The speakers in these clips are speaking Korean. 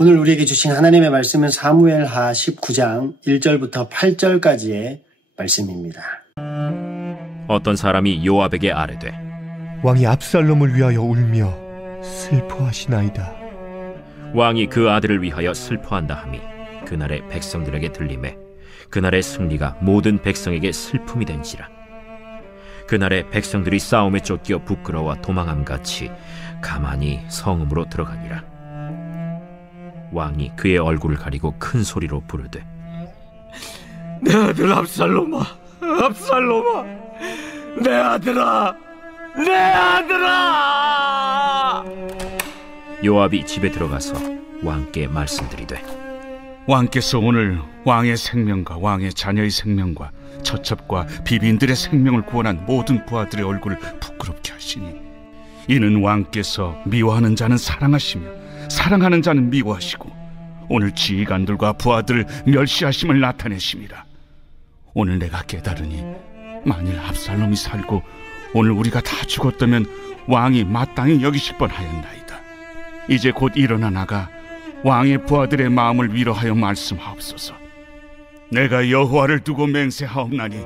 오늘 우리에게 주신 하나님의 말씀은 사무엘하 19장 1절부터 8절까지의 말씀입니다. 어떤 사람이 요압에게 아뢰되 왕이 압살롬을 위하여 울며 슬퍼하시나이다. 왕이 그 아들을 위하여 슬퍼한다 하니 그날의 백성들에게 들리매 그날의 승리가 모든 백성에게 슬픔이 된지라. 그날의 백성들이 싸움에 쫓겨 부끄러워 도망함같이 가만히 성읍으로 들어가니라. 왕이 그의 얼굴을 가리고 큰 소리로 부르되 내 아들 압살롬아, 압살롬아, 내 아들아, 내 아들아. 요압이 집에 들어가서 왕께 말씀드리되 왕께서 오늘 왕의 생명과 왕의 자녀의 생명과 처첩과 비빈들의 생명을 구원한 모든 부하들의 얼굴을 부끄럽게 하시니 이는 왕께서 미워하는 자는 사랑하시며 사랑하는 자는 미워하시고 오늘 지휘관들과 부하들을 멸시하심을 나타내심이라. 오늘 내가 깨달으니 만일 압살롬이 살고 오늘 우리가 다 죽었다면 왕이 마땅히 여기실 뻔하였나이다. 이제 곧 일어나 나가 왕의 부하들의 마음을 위로하여 말씀하옵소서. 내가 여호와를 두고 맹세하옵나니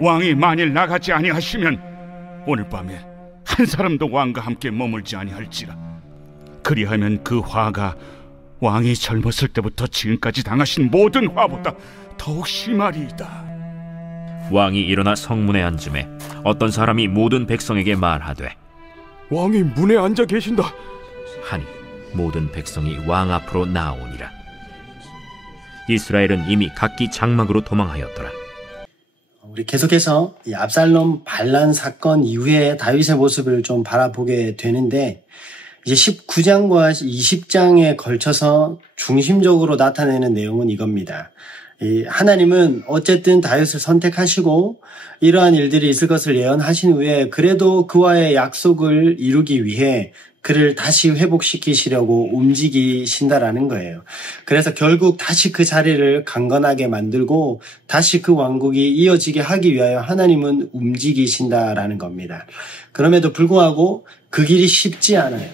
왕이 만일 나가지 아니하시면 오늘 밤에 한 사람도 왕과 함께 머물지 아니할지라. 그리하면 그 화가 왕이 젊었을 때부터 지금까지 당하신 모든 화보다 더욱 심하리이다. 왕이 일어나 성문에 앉음에 어떤 사람이 모든 백성에게 말하되 왕이 문에 앉아 계신다 하니 모든 백성이 왕 앞으로 나아오니라. 이스라엘은 이미 각기 장막으로 도망하였더라. 우리 계속해서 이 압살롬 반란 사건 이후에 다윗의 모습을 좀 바라보게 되는데 이제 19장과 20장에 걸쳐서 중심적으로 나타내는 내용은 이겁니다. 하나님은 어쨌든 다윗을 선택하시고 이러한 일들이 있을 것을 예언하신 후에 그래도 그와의 약속을 이루기 위해 그를 다시 회복시키시려고 움직이신다라는 거예요. 그래서 결국 다시 그 자리를 강건하게 만들고 다시 그 왕국이 이어지게 하기 위하여 하나님은 움직이신다라는 겁니다. 그럼에도 불구하고 그 길이 쉽지 않아요.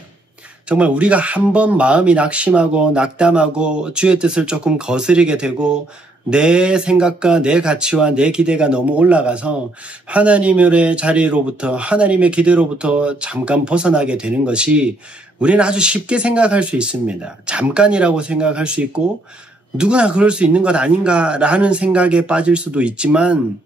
정말 우리가 한번 마음이 낙심하고 낙담하고 주의 뜻을 조금 거스르게 되고 내 생각과 내 가치와 내 기대가 너무 올라가서 하나님의 자리로부터 하나님의 기대로부터 잠깐 벗어나게 되는 것이 우리는 아주 쉽게 생각할 수 있습니다. 잠깐이라고 생각할 수 있고 누구나 그럴 수 있는 것 아닌가라는 생각에 빠질 수도 있지만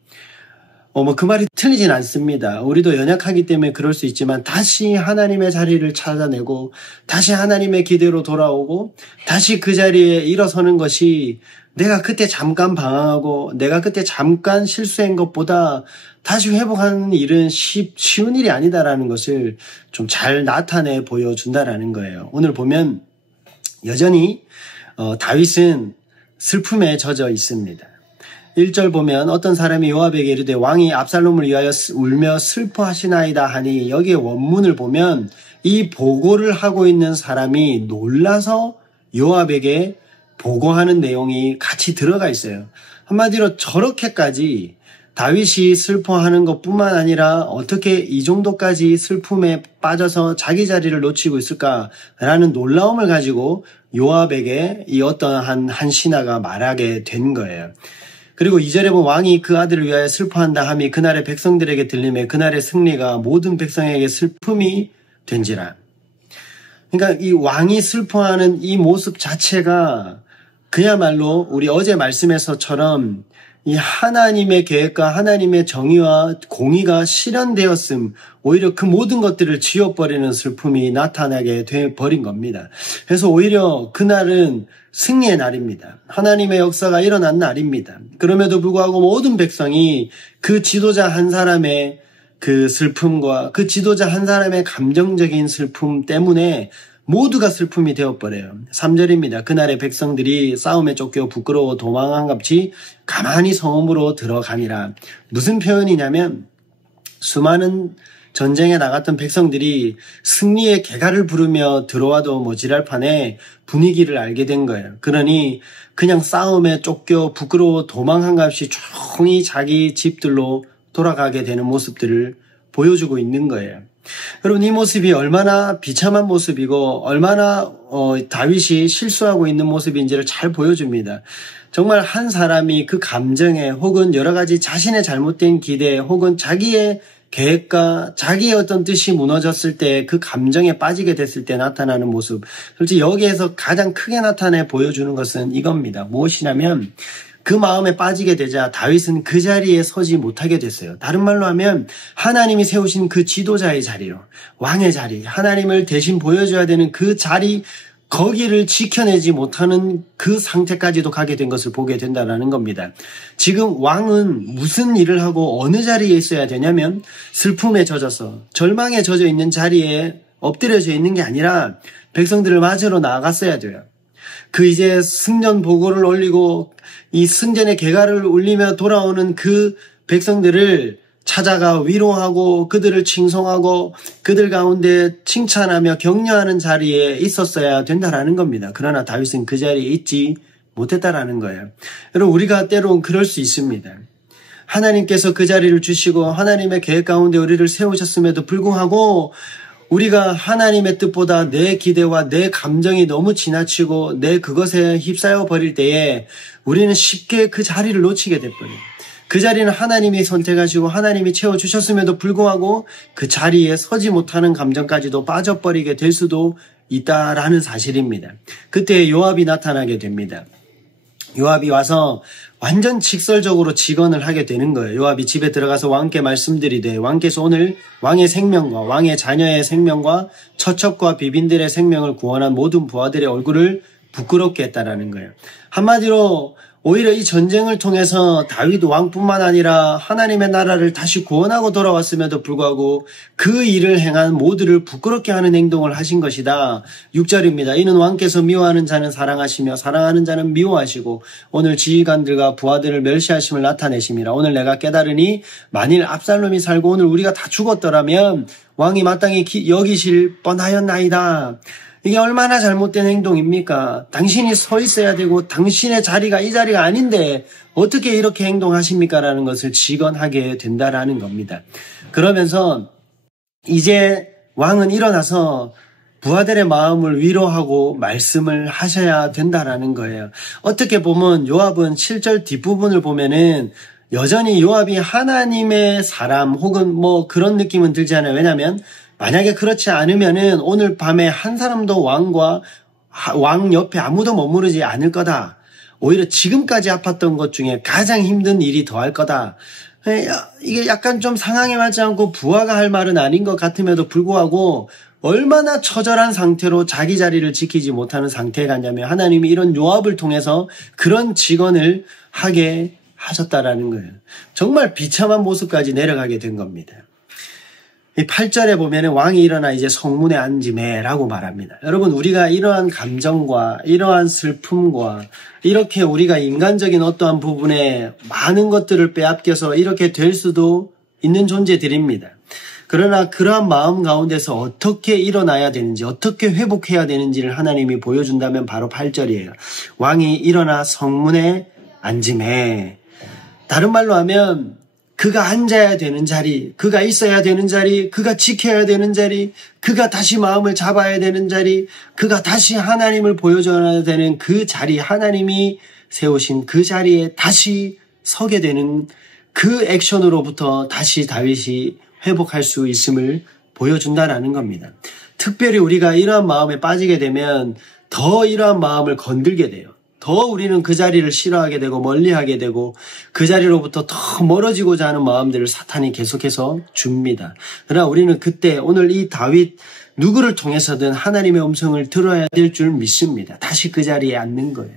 그 말이 틀리진 않습니다. 우리도 연약하기 때문에 그럴 수 있지만 다시 하나님의 자리를 찾아내고 다시 하나님의 기대로 돌아오고 다시 그 자리에 일어서는 것이 내가 그때 잠깐 방황하고 내가 그때 잠깐 실수한 것보다 다시 회복하는 일은 쉬운 일이 아니다라는 것을 좀 잘 나타내 보여준다라는 거예요. 오늘 보면 여전히 다윗은 슬픔에 젖어 있습니다. 1절 보면 어떤 사람이 요압에게 이르되 왕이 압살롬을 위하여 울며 슬퍼하시나이다 하니 여기에 원문을 보면 이 보고를 하고 있는 사람이 놀라서 요압에게 보고하는 내용이 같이 들어가 있어요. 한마디로 저렇게까지 다윗이 슬퍼하는 것뿐만 아니라 어떻게 이 정도까지 슬픔에 빠져서 자기 자리를 놓치고 있을까라는 놀라움을 가지고 요압에게 이 어떠한 한 신하가 말하게 된 거예요. 그리고 2절에 보면 왕이 그 아들을 위하여 슬퍼한다 하니 그날의 백성들에게 들리매 그날의 승리가 모든 백성에게 슬픔이 된지라. 그러니까 이 왕이 슬퍼하는 이 모습 자체가 그야말로 우리 어제 말씀에서처럼 이 하나님의 계획과 하나님의 정의와 공의가 실현되었음, 오히려 그 모든 것들을 지워버리는 슬픔이 나타나게 돼버린 겁니다. 그래서 오히려 그날은 승리의 날입니다. 하나님의 역사가 일어난 날입니다. 그럼에도 불구하고 모든 백성이 그 지도자 한 사람의 그 슬픔과 그 지도자 한 사람의 감정적인 슬픔 때문에 모두가 슬픔이 되어버려요. 3절입니다. 그날의 백성들이 싸움에 쫓겨 부끄러워 도망한같이 가만히 성읍으로 들어가니라. 무슨 표현이냐면 수많은 전쟁에 나갔던 백성들이 승리의 개가를 부르며 들어와도 모질할 판에 분위기를 알게 된 거예요. 그러니 그냥 싸움에 쫓겨 부끄러워 도망한값이 조용히 자기 집들로 돌아가게 되는 모습들을 보여주고 있는 거예요. 여러분, 이 모습이 얼마나 비참한 모습이고 얼마나 다윗이 실수하고 있는 모습인지를 잘 보여줍니다. 정말 한 사람이 그 감정에 혹은 여러 가지 자신의 잘못된 기대 혹은 자기의 계획과 자기의 어떤 뜻이 무너졌을 때 그 감정에 빠지게 됐을 때 나타나는 모습, 솔직히 여기에서 가장 크게 나타내 보여주는 것은 이겁니다. 무엇이냐면 그 마음에 빠지게 되자 다윗은 그 자리에 서지 못하게 됐어요. 다른 말로 하면 하나님이 세우신 그 지도자의 자리로, 왕의 자리, 하나님을 대신 보여줘야 되는 그 자리, 거기를 지켜내지 못하는 그 상태까지도 가게 된 것을 보게 된다는 겁니다. 지금 왕은 무슨 일을 하고 어느 자리에 있어야 되냐면 슬픔에 젖어서 절망에 젖어 있는 자리에 엎드려져 있는 게 아니라 백성들을 맞으러 나아갔어야 돼요. 그 이제 승전 보고를 올리고 이 승전의 개가를 울리며 돌아오는 그 백성들을 찾아가 위로하고 그들을 칭송하고 그들 가운데 칭찬하며 격려하는 자리에 있었어야 된다라는 겁니다. 그러나 다윗은 그 자리에 있지 못했다라는 거예요. 여러분, 우리가 때로는 그럴 수 있습니다. 하나님께서 그 자리를 주시고 하나님의 계획 가운데 우리를 세우셨음에도 불구하고 우리가 하나님의 뜻보다 내 기대와 내 감정이 너무 지나치고 내 그것에 휩싸여 버릴 때에 우리는 쉽게 그 자리를 놓치게 돼버려요. 그 자리는 하나님이 선택하시고 하나님이 채워주셨음에도 불구하고 그 자리에 서지 못하는 감정까지도 빠져버리게 될 수도 있다라는 사실입니다. 그때 요압이 나타나게 됩니다. 요압이 와서 완전 직설적으로 직언을 하게 되는 거예요. 요압이 집에 들어가서 왕께 말씀드리되 왕께서 오늘 왕의 생명과 왕의 자녀의 생명과 처첩과 비빈들의 생명을 구원한 모든 부하들의 얼굴을 부끄럽게 했다라는 거예요. 한마디로 오히려 이 전쟁을 통해서 다윗 왕뿐만 아니라 하나님의 나라를 다시 구원하고 돌아왔음에도 불구하고 그 일을 행한 모두를 부끄럽게 하는 행동을 하신 것이다. 6절입니다. 이는 왕께서 미워하는 자는 사랑하시며 사랑하는 자는 미워하시고 오늘 지휘관들과 부하들을 멸시하심을 나타내심이라. 오늘 내가 깨달으니 만일 압살롬이 살고 오늘 우리가 다 죽었더라면 왕이 마땅히 여기실 뻔하였나이다. 이게 얼마나 잘못된 행동입니까? 당신이 서 있어야 되고 당신의 자리가 이 자리가 아닌데 어떻게 이렇게 행동하십니까? 라는 것을 직언하게 된다라는 겁니다. 그러면서 이제 왕은 일어나서 부하들의 마음을 위로하고 말씀을 하셔야 된다라는 거예요. 어떻게 보면 요압은 7절 뒷부분을 보면은 여전히 요압이 하나님의 사람 혹은 뭐 그런 느낌은 들지 않아요. 왜냐하면 만약에 그렇지 않으면은 오늘 밤에 한 사람도 왕 옆에 아무도 머무르지 않을 거다. 오히려 지금까지 아팠던 것 중에 가장 힘든 일이 더할 거다. 이게 약간 좀 상황에 맞지 않고 부하가 할 말은 아닌 것 같음에도 불구하고 얼마나 처절한 상태로 자기 자리를 지키지 못하는 상태에 갔냐면 하나님이 이런 요압을 통해서 그런 직언을 하게 하셨다라는 거예요. 정말 비참한 모습까지 내려가게 된 겁니다. 이 8절에 보면 왕이 일어나 이제 성문에 앉으매라고 말합니다. 여러분, 우리가 이러한 감정과 이러한 슬픔과 이렇게 우리가 인간적인 어떠한 부분에 많은 것들을 빼앗겨서 이렇게 될 수도 있는 존재들입니다. 그러나 그러한 마음 가운데서 어떻게 일어나야 되는지, 어떻게 회복해야 되는지를 하나님이 보여준다면 바로 8절이에요. 왕이 일어나 성문에 앉으매. 다른 말로 하면 그가 앉아야 되는 자리, 그가 있어야 되는 자리, 그가 지켜야 되는 자리, 그가 다시 마음을 잡아야 되는 자리, 그가 다시 하나님을 보여줘야 되는 그 자리, 하나님이 세우신 그 자리에 다시 서게 되는 그 액션으로부터 다시 다윗이 회복할 수 있음을 보여준다라는 겁니다. 특별히 우리가 이러한 마음에 빠지게 되면 더 이러한 마음을 건들게 돼요. 더 우리는 그 자리를 싫어하게 되고 멀리하게 되고 그 자리로부터 더 멀어지고자 하는 마음들을 사탄이 계속해서 줍니다. 그러나 우리는 그때 오늘 이 다윗 누구를 통해서든 하나님의 음성을 들어야 될 줄 믿습니다. 다시 그 자리에 앉는 거예요.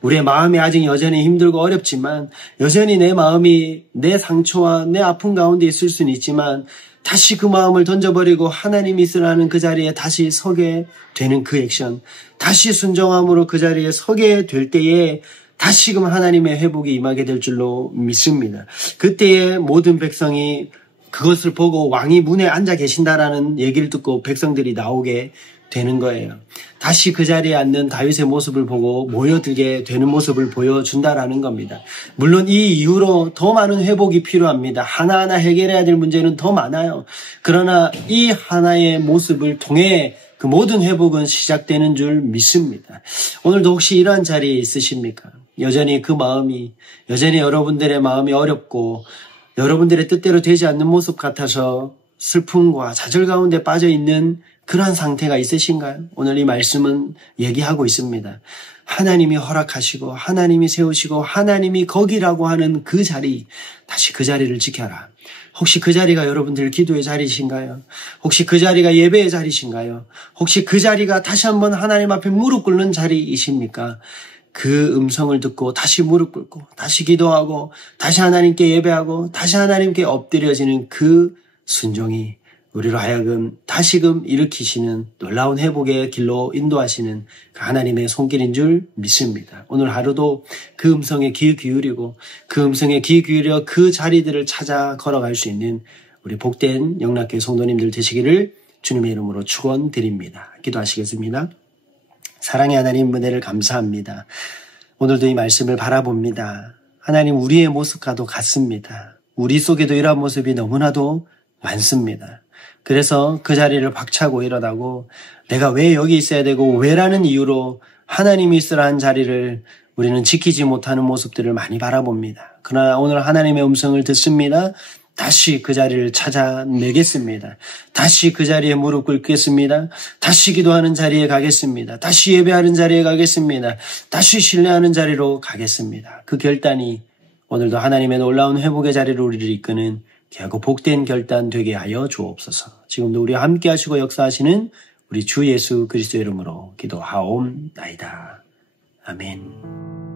우리의 마음이 아직 여전히 힘들고 어렵지만 여전히 내 마음이 내 상처와 내 아픔 가운데 있을 수는 있지만 다시 그 마음을 던져버리고 하나님이 있으라는 그 자리에 다시 서게 되는 그 액션, 다시 순종함으로 그 자리에 서게 될 때에 다시금 하나님의 회복이 임하게 될 줄로 믿습니다. 그때에 모든 백성이 그것을 보고 왕이 문에 앉아 계신다라는 얘기를 듣고 백성들이 나오게 되는 거예요. 다시 그 자리에 앉는 다윗의 모습을 보고 모여들게 되는 모습을 보여준다라는 겁니다. 물론 이 이후로 더 많은 회복이 필요합니다. 하나하나 해결해야 될 문제는 더 많아요. 그러나 이 하나의 모습을 통해 그 모든 회복은 시작되는 줄 믿습니다. 오늘도 혹시 이러한 자리에 있으십니까? 여전히 그 마음이, 여전히 여러분들의 마음이 어렵고 여러분들의 뜻대로 되지 않는 모습 같아서 슬픔과 좌절 가운데 빠져 있는 그러한 상태가 있으신가요? 오늘 이 말씀은 얘기하고 있습니다. 하나님이 허락하시고 하나님이 세우시고 하나님이 거기라고 하는 그 자리, 다시 그 자리를 지켜라. 혹시 그 자리가 여러분들 기도의 자리신가요? 혹시 그 자리가 예배의 자리신가요? 혹시 그 자리가 다시 한번 하나님 앞에 무릎 꿇는 자리이십니까? 그 음성을 듣고 다시 무릎 꿇고 다시 기도하고 다시 하나님께 예배하고 다시 하나님께 엎드려지는 그 순종이 우리로 하여금 다시금 일으키시는 놀라운 회복의 길로 인도하시는 그 하나님의 손길인 줄 믿습니다. 오늘 하루도 그 음성에 귀 기울이고 그 음성에 귀 기울여 그 자리들을 찾아 걸어갈 수 있는 우리 복된 영락교회 성도님들 되시기를 주님의 이름으로 축원드립니다. 기도하시겠습니다. 사랑의 하나님, 은혜를 감사합니다. 오늘도 이 말씀을 바라봅니다. 하나님, 우리의 모습과도 같습니다. 우리 속에도 이러한 모습이 너무나도 많습니다. 그래서 그 자리를 박차고 일어나고 내가 왜 여기 있어야 되고 왜라는 이유로 하나님이 있으라 한 자리를 우리는 지키지 못하는 모습들을 많이 바라봅니다. 그러나 오늘 하나님의 음성을 듣습니다. 다시 그 자리를 찾아내겠습니다. 다시 그 자리에 무릎 꿇겠습니다. 다시 기도하는 자리에 가겠습니다. 다시 예배하는 자리에 가겠습니다. 다시 신뢰하는 자리로 가겠습니다. 그 결단이 오늘도 하나님의 놀라운 회복의 자리로 우리를 이끄는 귀하고 복된 결단 되게 하여 주옵소서. 지금도 우리와 함께 하시고 역사하시는 우리 주 예수 그리스도의 이름으로 기도하옵나이다. 아멘.